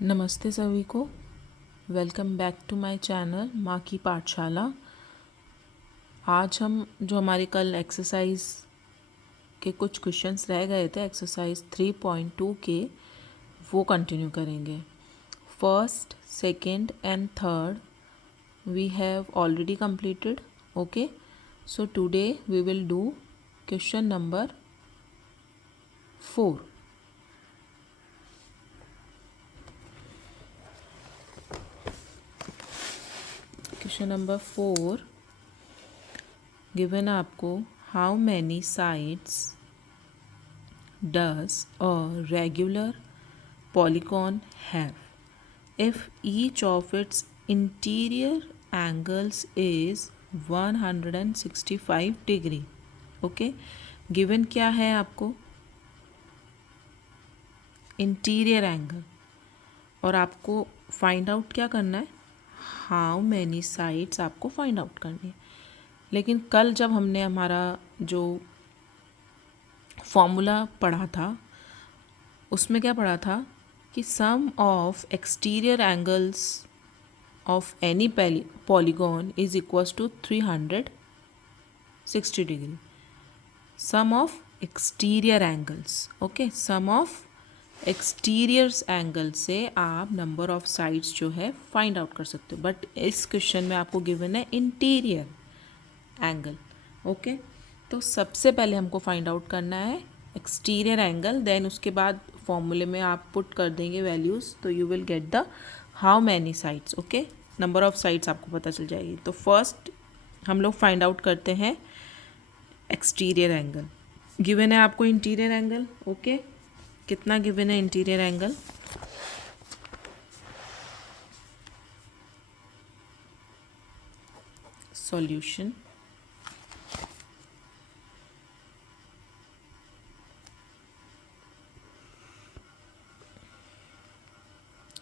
नमस्ते सभी को। Welcome back to my channel माँ की पाठशाला। आज हम जो हमारे कल एक्सरसाइज के कुछ क्वेश्चंस रह गए थे एक्सरसाइज 3.2 के, वो कंटिन्यू करेंगे। First, second and third we have already completed. Okay, so today we will do question number 4। Question number 4 given आपको, how many sides does a regular polygon have if each of its interior angles is 165 degree. Okay, given क्या है आपको? Interior angle, और आपको find out क्या करना है? How many sides आपको फाइंड आउट करनी है। लेकिन कल जब हमने हमारा जो फॉर्मूला पढ़ा था उसमें क्या पढ़ा था कि sum of exterior angles of any polygon is equals to 360 degree. Sum of exterior angles, okay, sum of exterior angle से आप नंबर ऑफ साइड्स जो है फाइंड आउट कर सकते हो, बट इस क्वेश्चन में आपको गिवन है इंटीरियर एंगल। ओके, तो सबसे पहले हमको फाइंड आउट करना है एक्सटीरियर एंगल, देन उसके बाद फॉर्मूले में आप पुट कर देंगे वैल्यूज़, तो you will get the how many sides. Okay, number of sides आपको पता चल जाएगी। तो फर्स्ट हम लोग फाइंड आउट करते हैं एक्सटीरियर एंगल। गिवन है आपको इंटीरियर एंगल। ओके, कितना गिवन है interior angle? Solution,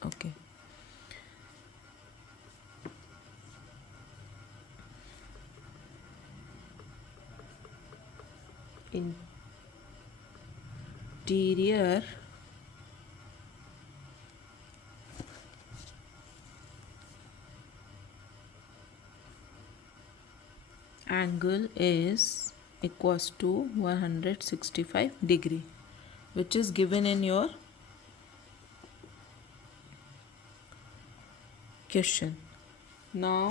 okay, interior angle is equals to 165 degree, which is given in your question. Now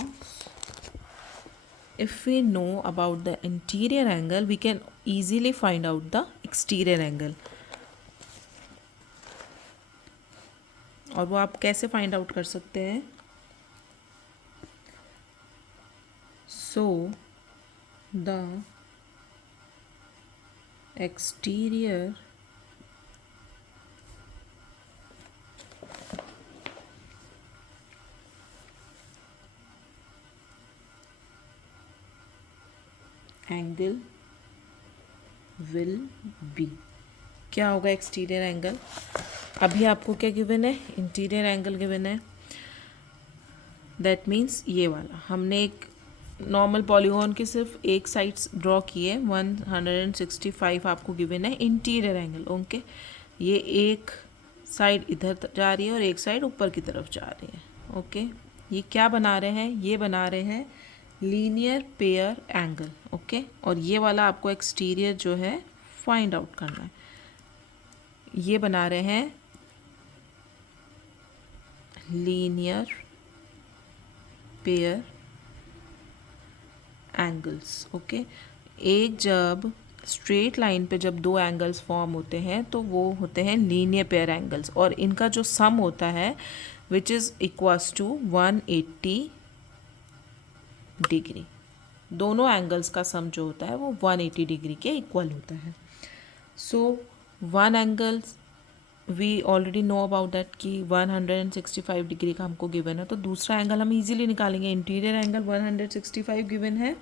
if we know about the interior angle, we can easily find out the exterior angle. और वो आप कैसे find out कर सकते हैं? So the exterior angle will be, क्या होगा exterior angle? अभी आपको क्या गिवन है? इंटीरियर एंगल गिवन है। दैट मीन्स ये वाला हमने एक नॉर्मल पॉलीगॉन की सिर्फ एक साइड्स ड्रॉ की है, 165 आपको गिवन है इंटीरियर एंगल। ओके, ये एक साइड इधर जा रही है और एक साइड ऊपर की तरफ जा रही है। ओके, ये क्या बना रहे हैं? ये बना रहे हैं लीनियर पेयर एंगल। ओके, और ये वाला आपको एक्सटीरियर जो है फाइंड आउट करना है। ये बना रहे हैं लीनियर पेयर एंगल्स। ओके, एक जब स्ट्रेट लाइन पे जब दो एंगल्स फॉर्म होते हैं तो वो होते हैं लीनियर पेयर एंगल्स, और इनका जो सम होता है which is equals to 180 degree. दोनों एंगल्स का सम जो होता है वो 180 डिग्री के इक्वल होता है। So one angle we already know about that कि 165 डिग्री का हमको गिवन है, तो दूसरा एंगल हम इजीली निकालेंगे। इंटीरियर एंगल 165 गिवन है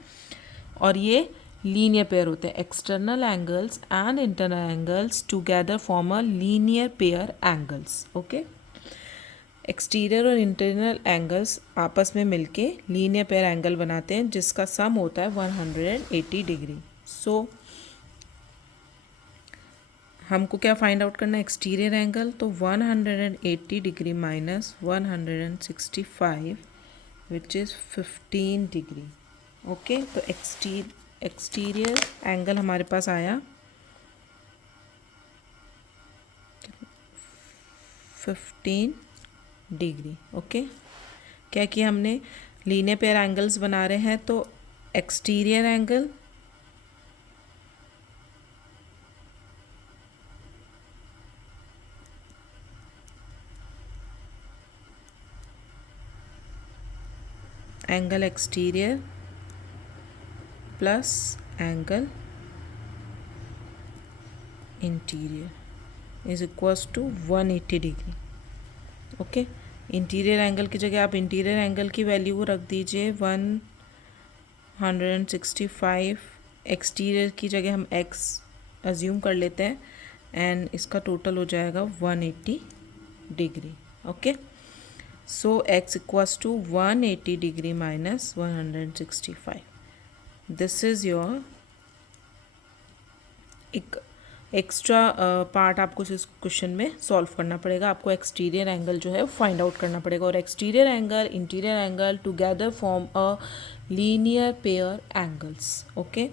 और ये लीनियर पेयर होते हैं। External angles and internal angles together form a linear pair angles. Okay, exterior और इंटरनल एंगल्स आपस में मिलके लीनियर पेयर एंगल बनाते हैं जिसका सम होता है 180 डिग्री। सो हमको क्या फाइंड आउट करना है, एक्सटीरियर एंगल। तो 180 degree minus 165 which is 15 degree. Okay, तो एक्सटीरियर एंगल हमारे पास आया 15 डिग्री। ओके, क्या किया हमने, लीनियर पेयर एंगल्स बना रहे हैं, तो exterior angle angle exterior plus angle interior is equals to 180 degree. Okay, interior angle की जगह आप इंटीरियर एंगल की वैल्यू को रख दीजिए 165, एक्सटीरियर की जगह हम x अज्यूम कर लेते हैं एंड इसका टोटल हो जाएगा 180 degree. Okay, so x equals to 180 degree minus 165। This is your एक एक्स्ट्रा पार्ट आपको इस क्वेश्चन में सॉल्व करना पड़ेगा। आपको एक्सटीरियर एंगल जो है फाइंड आउट करना पड़ेगा, और exterior angle interior angle together form a linear pair angles. Okay,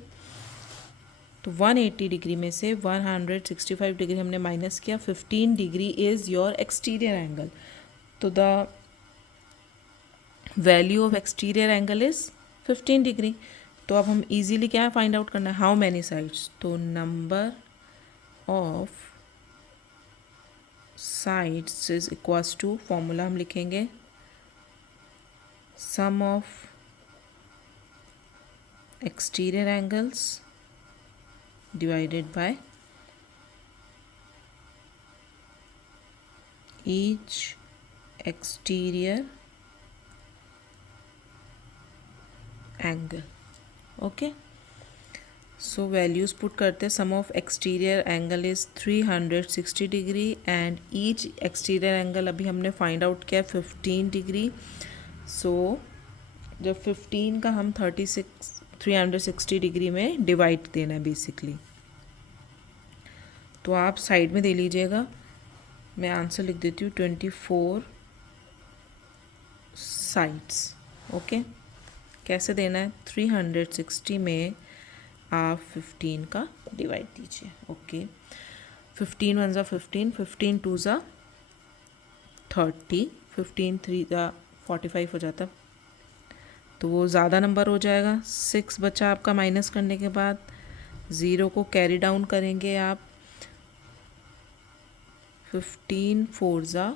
तो 180 डिग्री में से 165 डिग्री हमने माइनस किया, 15 degree is your exterior angle. तो the value of exterior angle is 15 degree. तो अब हम इजीली क्या फाइंड आउट करना है, हाउ मैनी साइड्स। तो number of sides is equals to, formula हम लिखेंगे sum of exterior angles divided by each exterior angle. Okay, so values put करते हैं। Sum of exterior angle is 360 degree and each exterior angle अभी हमने find out किया 15 degree. सो जब 15 का हम 360 डिग्री में डिवाइड देना है बेसिकली, तो आप साइड में दे लीजिएगा। मैं आंसर लिख देती हूँ 24 साइड्स। ओके, कैसे देना है, 360 में आप 15 का डिवाइड दीजिए। ओके, 15 वन ज़ा 15, 15 टू ज़ा 30, 15 3 ज़ा 45 हो जाता, तो वो ज़्यादा नंबर हो जाएगा। 6 बचा आपका माइनस करने के बाद, 0 को कैरी डाउन करेंगे आप, 15 4 ज़ा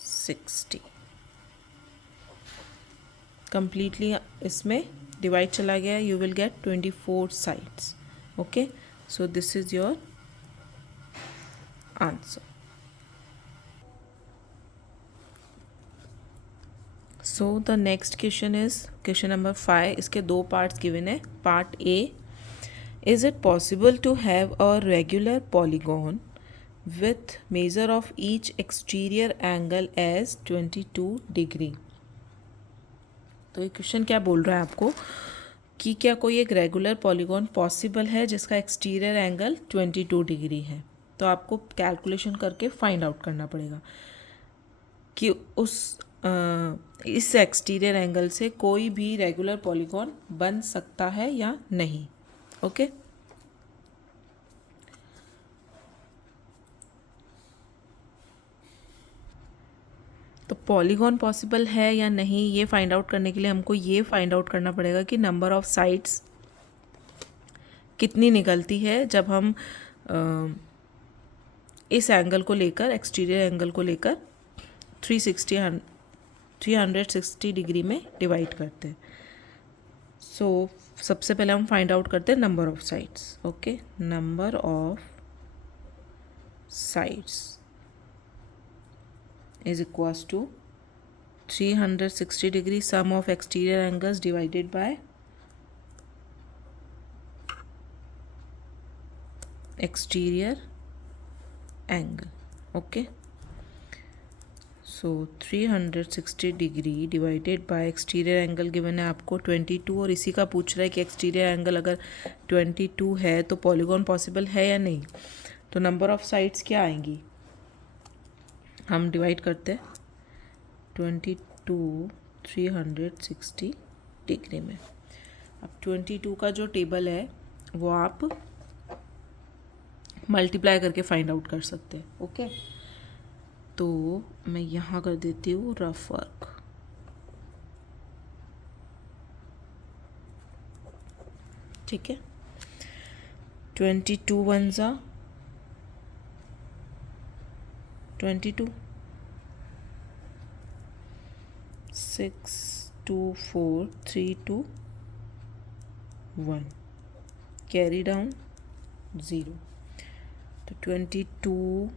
60, कंप्लीटली इसमें डिवाइड चला गया, you will get 24 sides. Okay, so this is your answer. So the next question is question number 5। इसके दो पार्ट्स गिवन है। Part A, is it possible to have a regular polygon with measure of each exterior angle as 22 degree. तो ये question क्या बोल रहा है आपको कि क्या कोई एक रेगुलर पॉलीगॉन पॉसिबल है जिसका एक्सटीरियर एंगल 22 डिग्री है। तो आपको कैलकुलेशन करके फाइंड आउट करना पड़ेगा कि इस एक्सटीरियर एंगल से कोई भी रेगुलर पॉलीगॉन बन सकता है या नहीं। ओके, तो पॉलीगॉन पॉसिबल है या नहीं ये फाइंड आउट करने के लिए हमको ये फाइंड आउट करना पड़ेगा कि नंबर ऑफ साइड्स कितनी निकलती है जब हम इस एंगल को लेकर, एक्सटीरियर एंगल को लेकर 360 डिग्री में डिवाइड करते हैं। सो सबसे पहले हम फाइंड आउट करते हैं number of sides. Okay, number of sides is equals to 360 degree sum of exterior angles divided by exterior angle. Okay, so 360 degree divided by exterior angle given है आपको 22, और इसी का पूछ रहा है कि एक्सटीरियर एंगल अगर 22 है तो पॉलीगॉन पॉसिबल है या नहीं। तो नंबर ऑफ साइड्स क्या आएंगी, हम डिवाइड करते हैं 22 360 डिग्री में। अब 22 का जो टेबल है वो आप मल्टीप्लाई करके फाइंड आउट कर सकते हैं। ओके, तो मैं यहाँ कर देती हूँ रफ वर्क। ठीक है, 22 वन ज़ा 22, 6 2 4 3 2 1, कैरी डाउन 0। तो 22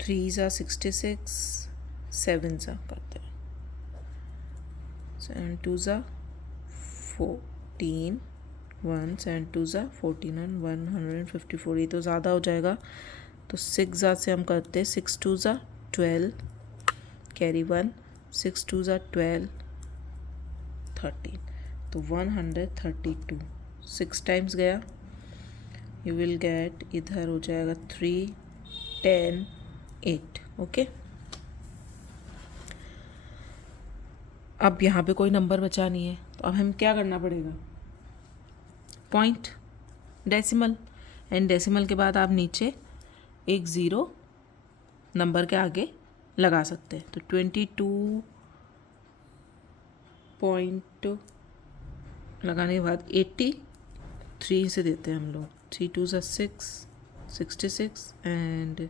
3 ज़ा 66, 7 ज़ा करते हैं, 7 2 ज़ा 14, 1 7 2 ज़ा 14 और 154, ये तो ज़्यादा हो जाएगा। तो 6 ज़ा से हम करते हैं 6 2 ज़ा 12, कैरी 1, 6 2 ज़ा 12 13, तो 132 6 टाइम्स गया, यू विल गेट, इधर हो जाएगा 3 10 8। ओके, अब यहाँ पे कोई नंबर बचा नहीं है, तो अब हम क्या करना पड़ेगा, पॉइंट, डेसिमल, एंड डेसिमल के बाद आप नीचे एक ज़ीरो नंबर के आगे लगा सकते हैं। तो 22 पॉइंट लगाने के बाद 83 से देते हैं हम लोग, 3 2 ज़ा 6 66 एंड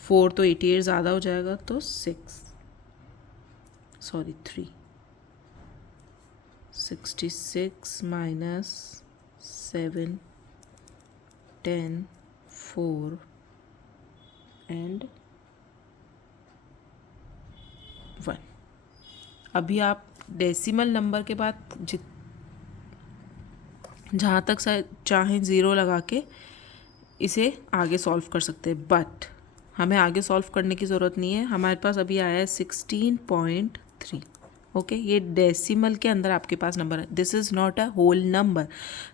4 तो 88 ज़्यादा हो जाएगा, तो 3 66 माइनस 7 10 4 एंड 1। अभी आप डेसिमल नंबर के बाद जहाँ तक चाहें ज़ीरो लगा के इसे आगे सॉल्व कर सकते हैं, बट हमें आगे सॉल्व करने की ज़रूरत नहीं है। हमारे पास अभी आया है 16.3। ओके, ये डेसिमल के अंदर आपके पास नंबर है, this is not a whole number.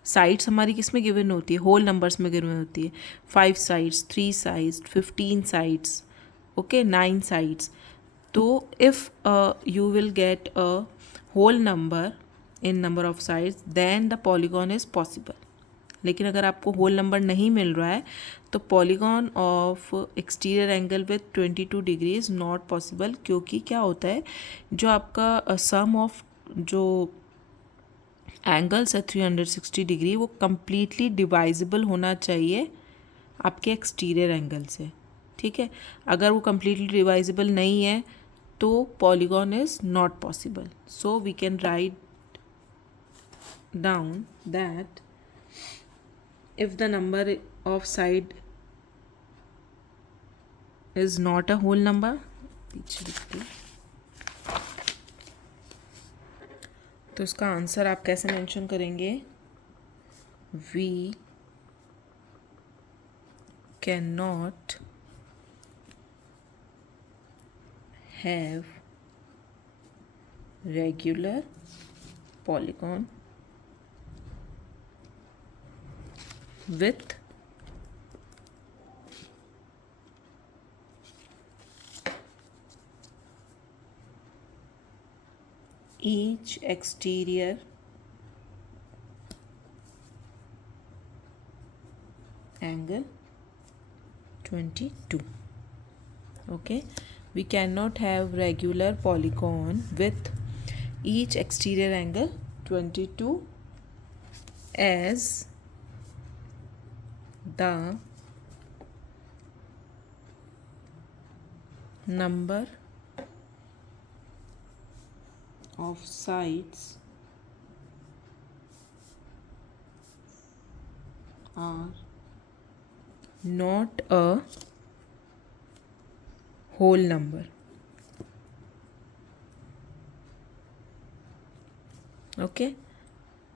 Sides हमारी किस में गिवन होती है, होल नंबर्स में गिवन होती है, 5 sides, 3 sides, 15 sides, okay, 9 sides. तो if you will get a whole number in number of sides then the polygon is possible। लेकिन अगर आपको होल नंबर नहीं मिल रहा है तो polygon of exterior angle with 22 degree is not possible, क्योंकि क्या होता है, जो आपका सम ऑफ जो एंगल्स है 360 डिग्री वो कम्प्लीटली डिवाइजिबल होना चाहिए आपके एक्सटीरियर एंगल से। ठीक है, अगर वो कम्प्लीटली डिवाइजिबल नहीं है तो polygon is not possible. So we can write down that if the number of side is not a whole number, पीछे लिखते हैं, तो इसका आंसर आप कैसे मेंशन करेंगे, we cannot have regular polygon with each exterior angle 22. Okay, we cannot have regular polygon with each exterior angle 22 as the number of sides are not a whole number. Okay,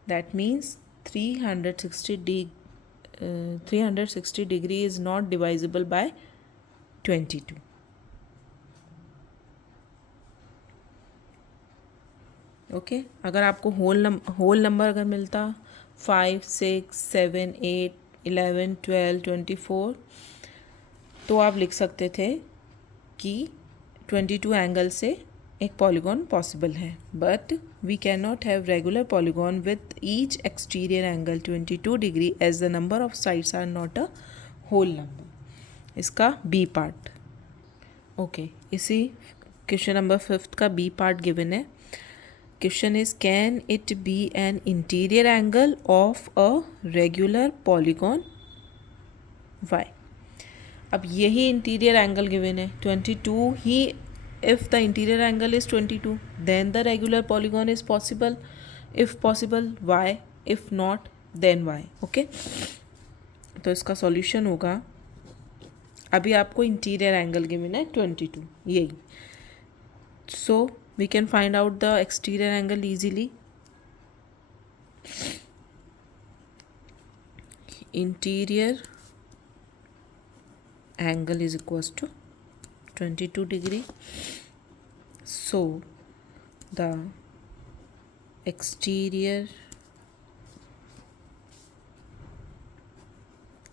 that means 360 degree is not divisible by 22. Okay, अगर आपको whole number अगर मिलता 5, 6, 7, 8, 11, 12, 24, तो आप लिख सकते थे कि 22 एंगल से एक पॉलीगॉन पॉसिबल है, but we can not have regular polygon with each exterior angle 22 degree as the number of sides are not a whole number. इसका बी पार्ट। ओके, इसी क्वेश्चन नंबर 5 का बी पार्ट गिवन है। Question is can it be an interior angle of a regular polygon why. अब यही interior angle given है 22 ही। if the interior angle is 22 then the regular polygon is possible, if possible y, if not then y। okay, तो इसका solution होगा, अभी आपको interior angle given है 22 यही, so we can find out the exterior angle easily. Interior angle is equals to 22 degree, so the exterior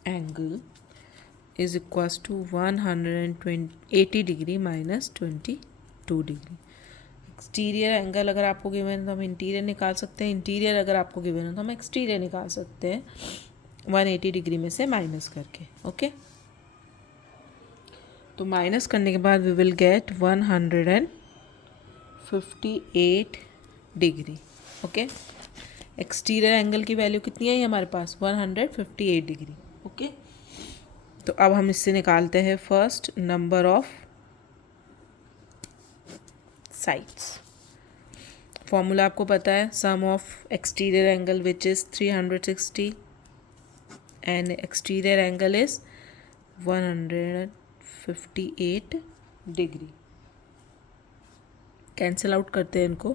angle is equals to 180 degree minus 22 degree। Exterior angle अगर आपको given है तो हम interior निकाल सकते हैं, इंटीरियर अगर आपको गिवन है तो हम एक्सटीरियर निकाल सकते हैं 180 डिग्री में से माइनस करके। ओके, तो माइनस करने के बाद we will get 158 degree. Okay, exterior angle की वैल्यू कितनी है हमारे पास 158 डिग्री। ओके, तो अब हम इससे निकालते हैं first number of sides. Formula आपको पता है, sum of exterior angle which is 360 and exterior angle is 158 degree. Cancel out करते हैं इनको,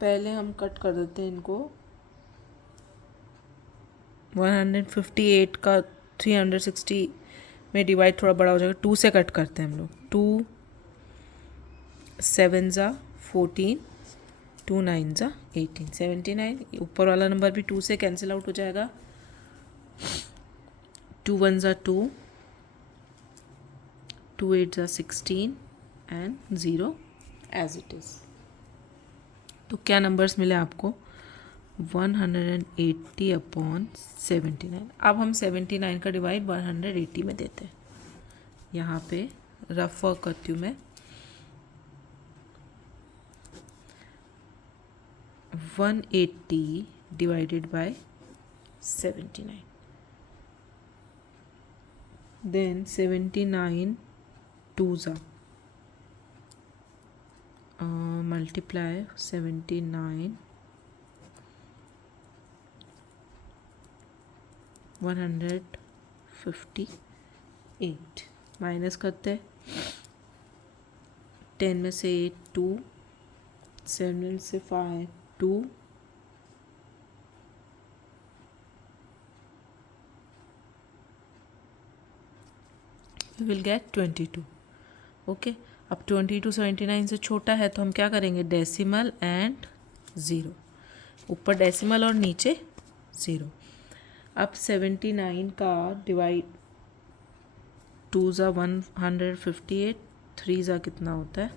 पहले हम कट कर देते हैं इनको। 158 का 360 में डिवाइड थोड़ा बड़ा हो जाएगा, 2 से कट करते हैं हम लोग। 2 7 ज़ा 14, 2 9 ज़ा 18, 79। ऊपर वाला नंबर भी 2 से कैंसिल आउट हो जाएगा। 2 1 ज़ा 2, 2 8 ज़ा 16 एंड 0 एज इट इज़। तो क्या नंबर्स मिले आपको 180 अपॉन 79। अब हम 79 का डिवाइड 180 में देते हैं। यहाँ पे रफ वर्क करती हूँ मैं। 180 डिवाइडेड बाय 79, देन 79 2 ज़ा मल्टीप्लाई 79 158 माइनस करते 10 में से 8 2, 7 से 5 2, we will get 22। ओके, अब 22 79 से छोटा है तो हम क्या करेंगे, डेसिमल एंड ज़ीरो, ऊपर डेसिमल और नीचे ज़ीरो। अब 79 का डिवाइड 2 ज़ा 158, 3 ज़ा कितना होता है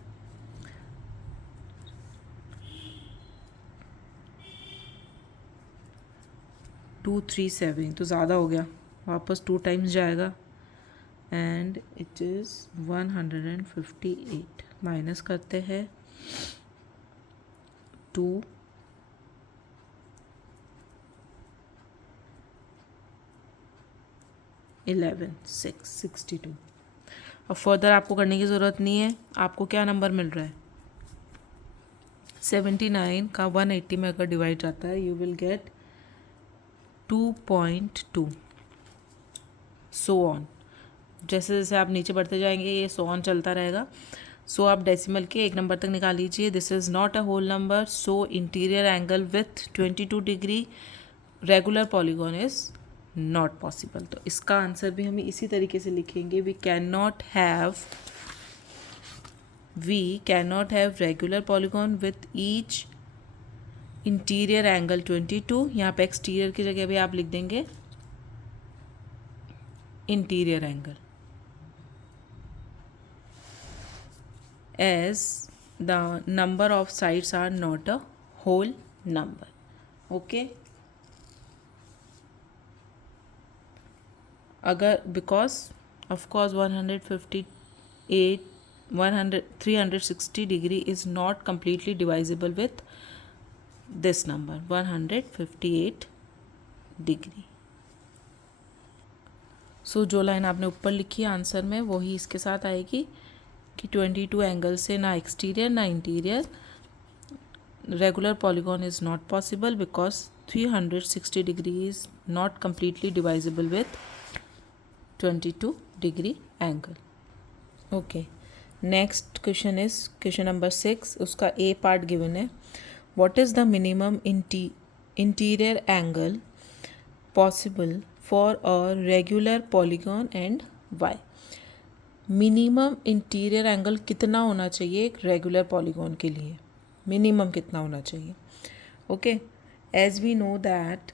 237, तो ज़्यादा हो गया, वापस 2 टाइम्स जाएगा एंड इट इज़ 158। माइनस करते हैं 2 11 6 62। अब फर्दर आपको करने की ज़रूरत नहीं है। आपको क्या नंबर मिल रहा है 79 का 180 में अगर डिवाइड जाता है you will gate 2.2 so on. जैसे जैसे आप नीचे बढ़ते जाएंगे ये सो ऑन चलता रहेगा। सो आप डेसिमल के एक नंबर तक निकाल लीजिए। This is not a whole number, so interior angle with 22 degree regular polygon is not possible. तो इसका आंसर भी हम इसी तरीके से लिखेंगे, we can not have regular polygon with each interior angle 22, यहाँ पे एक्सटीरियर की जगह भी आप लिख देंगे interior angle, as the number of sides are not a whole number. Okay, अगर because of course 158 360 degree is not completely divisible with this number 158 degree. सो जो लाइन आपने ऊपर लिखी है आंसर में वही इसके साथ आएगी कि 22 एंगल से ना एक्सटीरियर ना interior regular polygon is not possible because 360 degree is not completely divisible with 22 degree angle. Okay, next question is question number 6. उसका ए पार्ट गिवन है. What is the minimum interior angle possible for a regular polygon and why. Minimum interior angle कितना होना चाहिए एक regular polygon के लिए, minimum कितना होना चाहिए. Okay, as we know that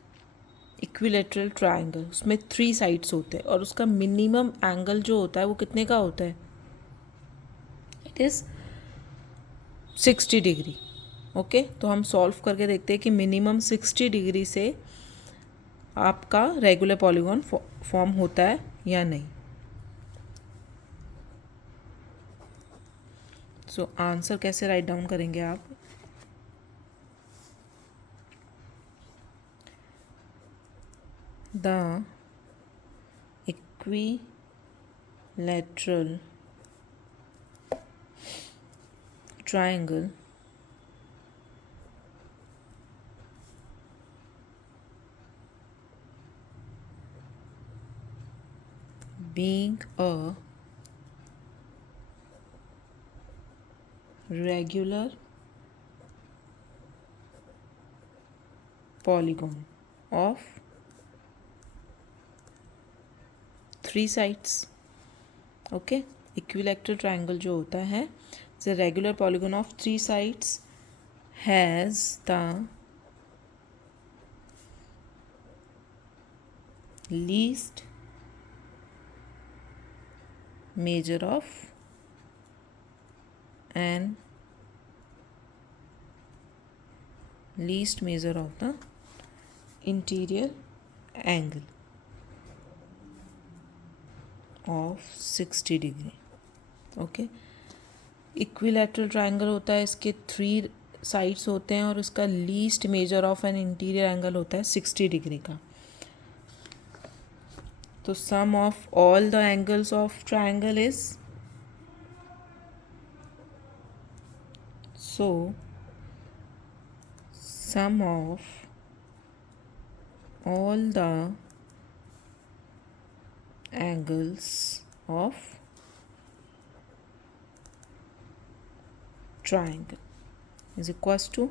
equilateral triangle उसमें 3 साइड्स होते हैं और उसका मिनिमम एंगल जो होता है वो कितने का होता है, इट इज़ 60 डिग्री. ओके, तो हम सॉल्व करके देखते हैं कि मिनिमम 60 डिग्री से आपका रेगुलर पॉलीगॉन फॉर्म होता है या नहीं. सो आंसर कैसे राइट डाउन करेंगे आप. The equilateral triangle being a regular polygon of 3 sides. Okay, equilateral triangle जो होता है is a regular polygon of 3 sides has the least measure of and least measure of the interior angle of 60 degree. Okay, equilateral triangle होता है, इसके 3 sides होते हैं और इसका least measure of an interior angle होता है 60 डिग्री का. तो sum of all the angles of triangle is sum of all the angles of triangle is equals to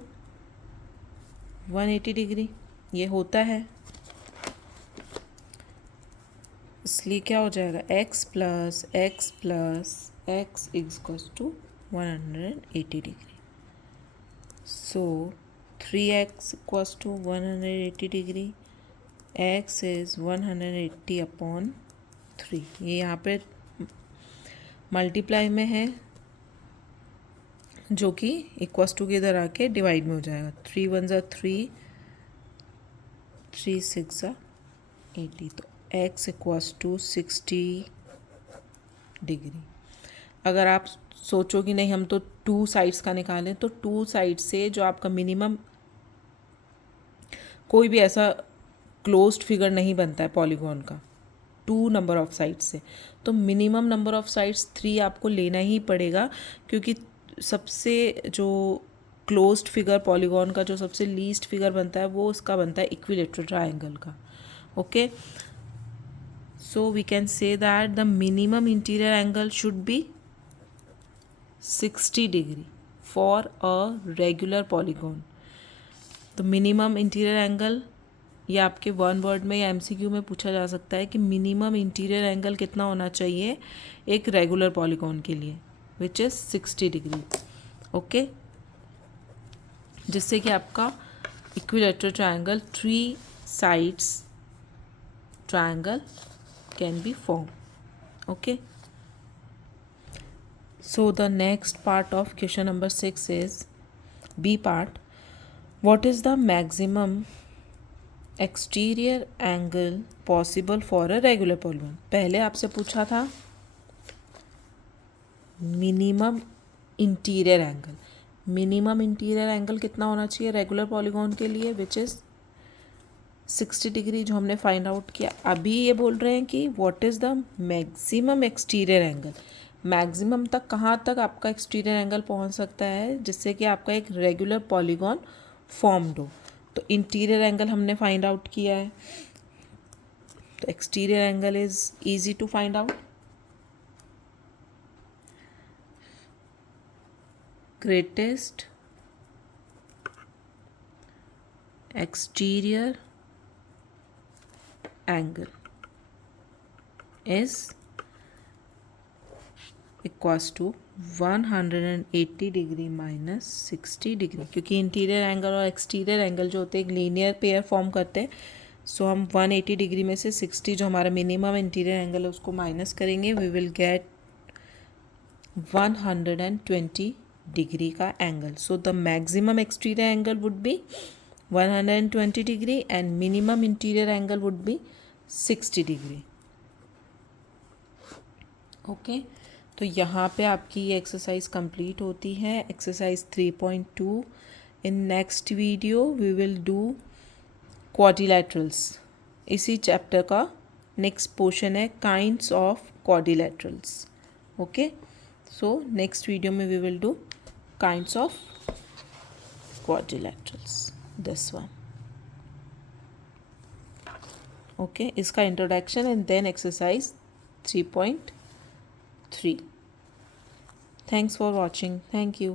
180 degree. ये होता है, इसलिए क्या हो जाएगा x plus x plus x equals to 180 degree. So 3x equals to 180 degree, x is 180 upon 3. ये यहाँ पे मल्टीप्लाई में है जो कि इक्वल्स टू के इधर आके डिवाइड में हो जाएगा. 3 1 ज़ा 3, 3 6 ज़ा 80. तो x इक्वल्स टू 60 डिग्री. अगर आप सोचो कि नहीं हम तो 2 साइड्स का निकालें, तो 2 साइड से जो आपका मिनिमम कोई भी ऐसा क्लोज्ड फिगर नहीं बनता है पॉलीगॉन का 2 नंबर ऑफ साइड्स से. तो मिनिमम नंबर ऑफ साइड्स 3 आपको लेना ही पड़ेगा, क्योंकि सबसे जो क्लोज्ड फिगर पॉलीगॉन का जो सबसे लीस्ट फिगर बनता है वो उसका बनता है इक्विलेटरल ट्रायंगल का. Okay, so we can say that the minimum interior angle should be 60 degree for a regular polygon. तो मिनिमम इंटीरियर एंगल ये आपके 1 वर्ड में या एमसीक्यू में पूछा जा सकता है कि मिनिमम इंटीरियर एंगल कितना होना चाहिए एक रेगुलर पॉलीगॉन के लिए, विच इज़ 60 डिग्री. ओके, जिससे कि आपका equilateral triangle, 3 sides triangle can be formed. Okay. So the next part of question number 6 is B part. What is the maximum exterior angle possible for a regular polygon? पहले आपसे पूछा था minimum interior angle. Minimum interior angle कितना होना चाहिए regular polygon के लिए, which is 60 degree, जो हमने फाइंड आउट किया. अभी ये बोल रहे हैं कि what is the maximum exterior angle. Maximum तक कहाँ तक आपका एक्सटीरियर एंगल पहुँच सकता है जिससे कि आपका एक रेगुलर पॉलीगॉन फॉर्म्ड हो. तो इंटीरियर एंगल हमने फाइंड आउट किया है. तो exterior angle is easy to find out. Greatest exterior angle is equals to 180 degree minus 60 degree, क्योंकि इंटीरियर एंगल और एक्सटीरियर एंगल जो होते हैं एक लीनियर पेयर फॉर्म करते हैं. सो हम 180 डिग्री में से 60 जो हमारा मिनिमम इंटीरियर एंगल है उसको माइनस करेंगे. वी विल गेट 120 डिग्री का angle. So the maximum exterior angle would be 120 degree and minimum interior angle would be 60 degree. Okay, तो यहाँ पे आपकी ये एक्सरसाइज कंप्लीट होती है. Exercise 3.2. In next video we will do quadrilaterals. इसी chapter का नेक्स्ट पोर्शन है kinds of quadrilaterals. Okay, so next video में we will do kinds of quadrilaterals. This one. Okay, इसका introduction and then exercise 3.3. Thanks for watching. Thank you.